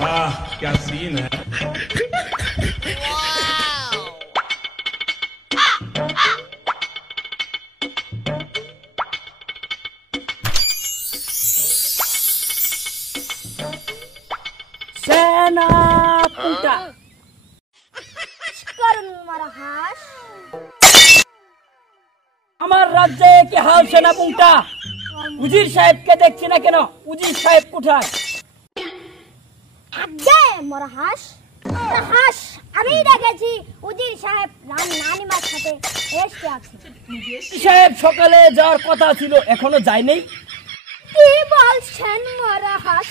वाह क्या सीन है। সেনাপুটা আমার রাজ্যে কি হাল সেনাপুটা? উজির সাহেবকে দেখছি না কেন? উজির সাহেব কোথায়? আমি দেখেছি উজির সাহেব নানিমার সাথে এসে আছে। সাহেব সকালে যাওয়ার কথা ছিল, এখনো যায়নি। কি বলছেন মহারাজ?